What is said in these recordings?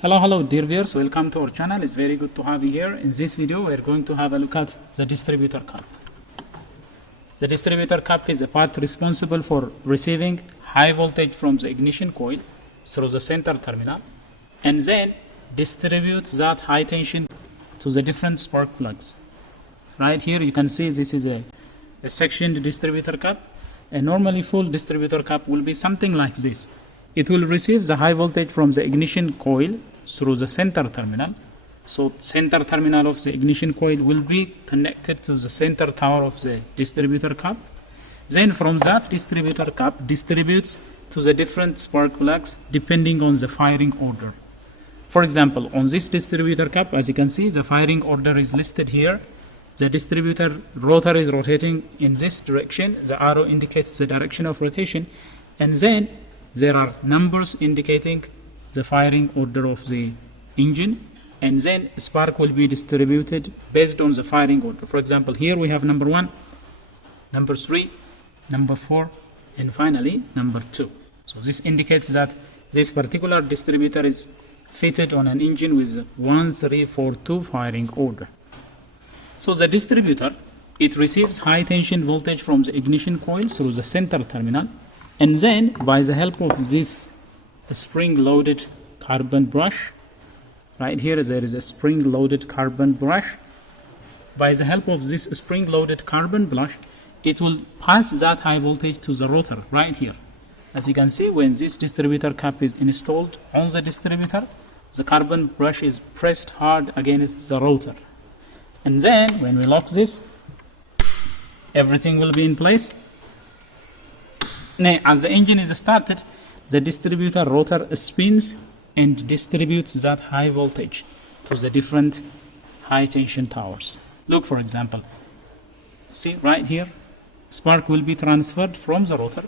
Hello dear viewers, welcome to our channel. It's very good to have you here. In this video we're going to have a look at the distributor cap. The distributor cap is a part responsible for receiving high voltage from the ignition coil through the center terminal and then distributes that high tension to the different spark plugs. Right here you can see this is a sectioned distributor cap. A normally full distributor cap will be something like this. It will receive the high voltage from the ignition coil through the center terminal. So center terminal of the ignition coil will be connected to the center tower of the distributor cap. Then from that distributor cap distributes to the different spark plugs depending on the firing order. For example, on this distributor cap, as you can see, the firing order is listed here. The distributor rotor is rotating in this direction. The arrow indicates the direction of rotation, and then there are numbers indicating the firing order of the engine, and then spark will be distributed based on the firing order. For example, here we have number 1, number 3, number 4, and finally number 2. So this indicates that this particular distributor is fitted on an engine with 1, 3, 4, 2 firing order. So the distributor, it receives high tension voltage from the ignition coil through the center terminal, and then by the help of this spring-loaded carbon brush, right here there is a spring-loaded carbon brush. By the help of this spring-loaded carbon brush, it will pass that high voltage to the rotor right here. As you can see, when this distributor cap is installed on the distributor, the carbon brush is pressed hard against the rotor. And then when we lock this, everything will be in place. Now, as the engine is started, the distributor rotor spins and distributes that high voltage to the different high tension towers. Look, for example, see right here, spark will be transferred from the rotor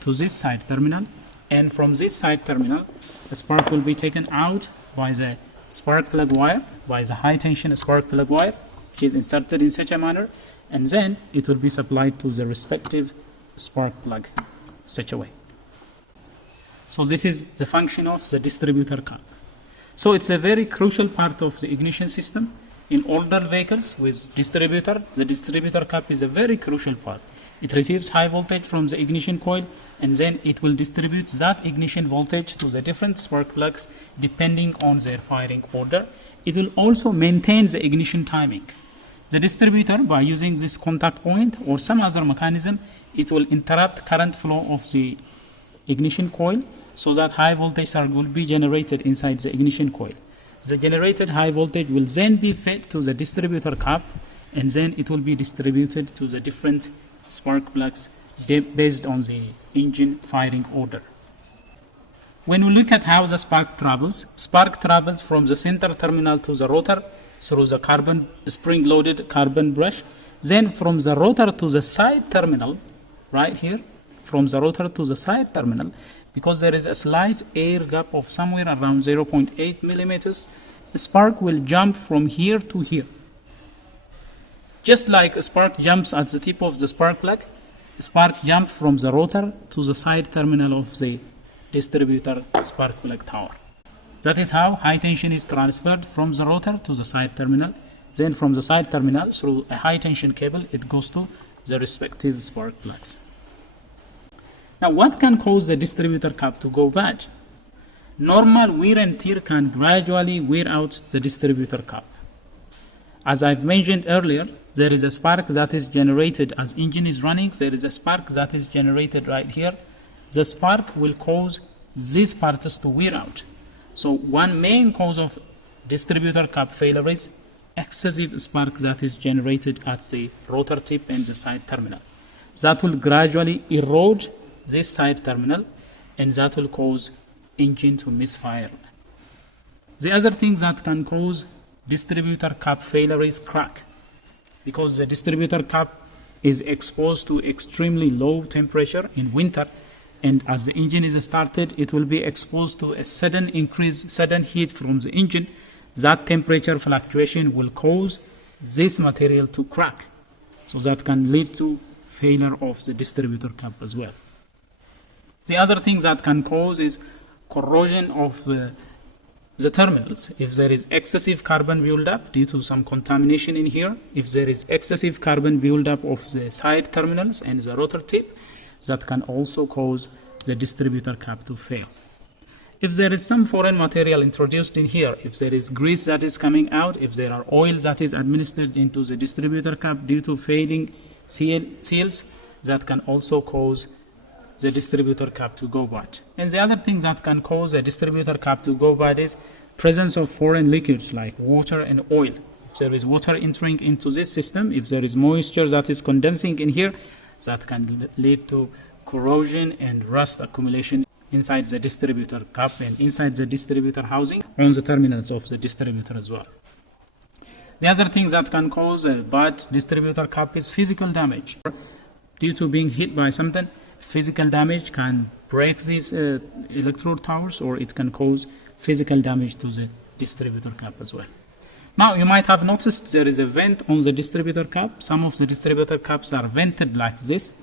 to this side terminal, and from this side terminal, the spark will be taken out by the spark plug wire, by the high tension spark plug wire, which is inserted in such a manner, and then it will be supplied to the respective spark plug such a way. So this is the function of the distributor cap. So it's a very crucial part of the ignition system. In older vehicles with distributor, the distributor cap is a very crucial part. It receives high voltage from the ignition coil, and then it will distribute that ignition voltage to the different spark plugs depending on their firing order. It will also maintain the ignition timing. The distributor, by using this contact point or some other mechanism, it will interrupt current flow of the ignition coil so that high voltage surge will be generated inside the ignition coil. The generated high voltage will then be fed to the distributor cap, and then it will be distributed to the different spark plugs based on the engine firing order. When we look at how the spark travels from the center terminal to the rotor through the spring-loaded carbon brush, then from the rotor to the side terminal, right here, from the rotor to the side terminal, because there is a slight air gap of somewhere around 0.8 millimeters, the spark will jump from here to here. Just like a spark jumps at the tip of the spark plug, spark jumps from the rotor to the side terminal of the distributor spark plug tower. That is how high tension is transferred from the rotor to the side terminal. Then from the side terminal, through a high tension cable, it goes to the respective spark plugs. Now, what can cause the distributor cap to go bad? Normal wear and tear can gradually wear out the distributor cap. As I've mentioned earlier, there is a spark that is generated as engine is running. There is a spark that is generated right here. The spark will cause these parts to wear out. So one main cause of distributor cap failure is excessive spark that is generated at the rotor tip and the side terminal. That will gradually erode this side terminal, and that will cause engine to misfire. The other thing that can cause distributor cap failure is crack, because the distributor cap is exposed to extremely low temperature in winter, and as the engine is started, it will be exposed to a sudden heat from the engine. That temperature fluctuation will cause this material to crack. So that can lead to failure of the distributor cap as well. The other thing that can cause is corrosion of the terminals. If there is excessive carbon buildup due to some contamination in here, if there is excessive carbon buildup of the side terminals and the rotor tip, that can also cause the distributor cap to fail. If there is some foreign material introduced in here, if there is grease that is coming out, if there are oil that is administered into the distributor cap due to fading seals, that can also cause the distributor cap to go bad. And the other thing that can cause the distributor cap to go bad is presence of foreign liquids like water and oil. If there is water entering into this system, if there is moisture that is condensing in here, that can lead to corrosion and rust accumulation inside the distributor cap and inside the distributor housing on the terminals of the distributor as well. The other thing that can cause a bad distributor cap is physical damage. Due to being hit by something, physical damage can break these electrode towers, or it can cause physical damage to the distributor cap as well. Now you might have noticed there is a vent on the distributor cap. Some of the distributor caps are vented like this.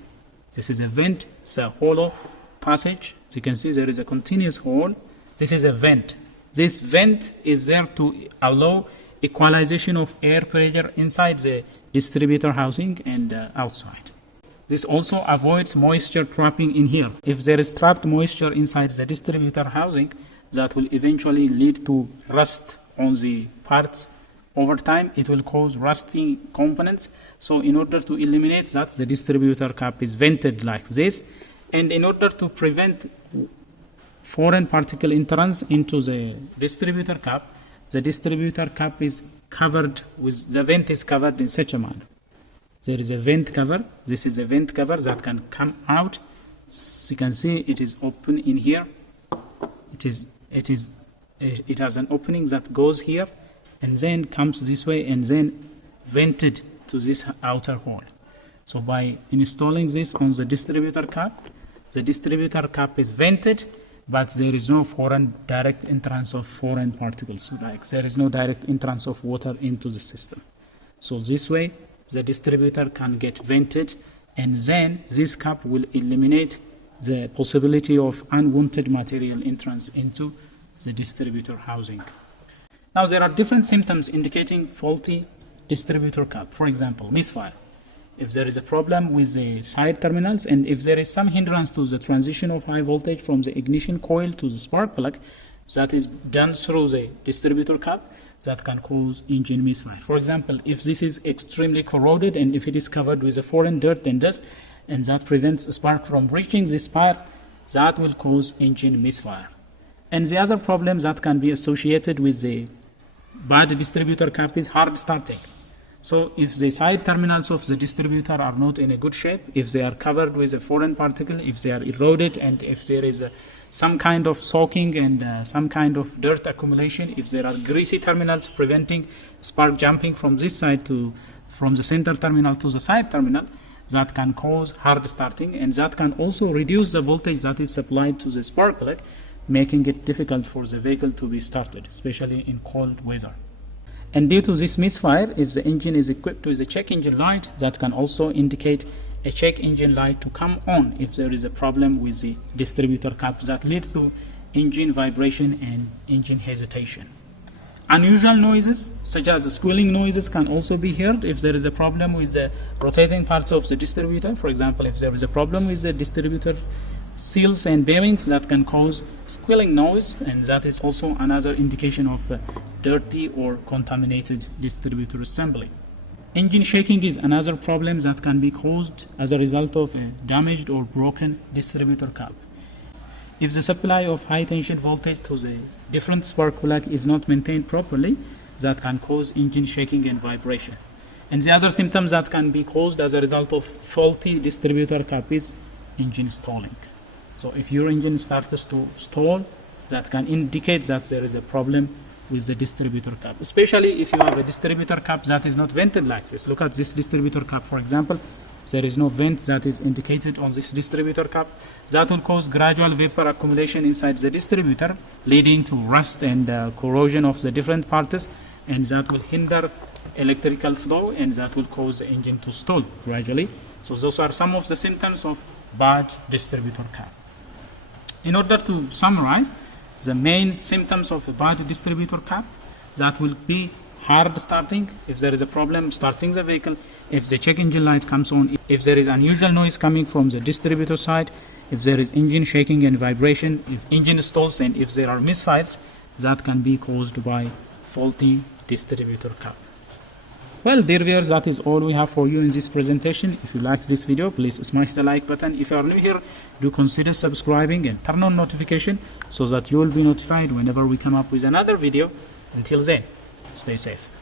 This is a vent, it's a hollow passage. As you can see, there is a continuous hole. This is a vent. This vent is there to allow equalization of air pressure inside the distributor housing and outside. This also avoids moisture trapping in here. If there is trapped moisture inside the distributor housing, that will eventually lead to rust on the parts. Over time, it will cause rusty components. So in order to eliminate that, the distributor cap is vented like this. And in order to prevent foreign particle entrance into the distributor cap, the distributor cap is covered with, the vent is covered in such a manner. There is a vent cover. This is a vent cover that can come out. As you can see, it is open in here. It has an opening that goes here and then comes this way and then vented to this outer hole. So by installing this on the distributor cap is vented, but there is no foreign direct entrance of foreign particles. Like there is no direct entrance of water into the system. So this way, the distributor can get vented, and then this cap will eliminate the possibility of unwanted material entrance into the distributor housing. Now there are different symptoms indicating faulty distributor cap. For example, misfire. If there is a problem with the side terminals, and if there is some hindrance to the transition of high voltage from the ignition coil to the spark plug, that is done through the distributor cap, that can cause engine misfire. For example, if this is extremely corroded and if it is covered with a foreign dirt and dust, and that prevents a spark from reaching this part, that will cause engine misfire. And the other problem that can be associated with the bad distributor cap is hard starting. So if the side terminals of the distributor are not in a good shape, if they are covered with a foreign particle, if they are eroded, and if there is some kind of soaking and some kind of dirt accumulation, if there are greasy terminals preventing spark jumping from this side from the center terminal to the side terminal, that can cause hard starting, and that can also reduce the voltage that is supplied to the spark plug, making it difficult for the vehicle to be started, especially in cold weather. And due to this misfire, if the engine is equipped with a check engine light, that can also indicate a check engine light to come on if there is a problem with the distributor cap that leads to engine vibration and engine hesitation. Unusual noises, such as squealing noises, can also be heard if there is a problem with the rotating parts of the distributor. For example, if there is a problem with the distributor seals and bearings, that can cause squealing noise, and that is also another indication of dirty or contaminated distributor assembly. Engine shaking is another problem that can be caused as a result of a damaged or broken distributor cap. If the supply of high tension voltage to the different spark plug is not maintained properly, that can cause engine shaking and vibration. And the other symptoms that can be caused as a result of faulty distributor cap is engine stalling. So if your engine starts to stall, that can indicate that there is a problem with the distributor cap, especially if you have a distributor cap that is not vented like this. Look at this distributor cap, for example. There is no vent that is indicated on this distributor cap. That will cause gradual vapor accumulation inside the distributor, leading to rust and corrosion of the different parts, and that will hinder electrical flow, and that will cause the engine to stall gradually. So those are some of the symptoms of bad distributor cap. In order to summarize, the main symptoms of a bad distributor cap, that will be hard starting, if there is a problem starting the vehicle, if the check engine light comes on, if there is unusual noise coming from the distributor side, if there is engine shaking and vibration, if engine stalls, and if there are misfires, that can be caused by faulty distributor cap. Well, dear viewers, that is all we have for you in this presentation. If you liked this video, please smash the like button. If you are new here, do consider subscribing and turn on notification so that you will be notified whenever we come up with another video. Until then, stay safe.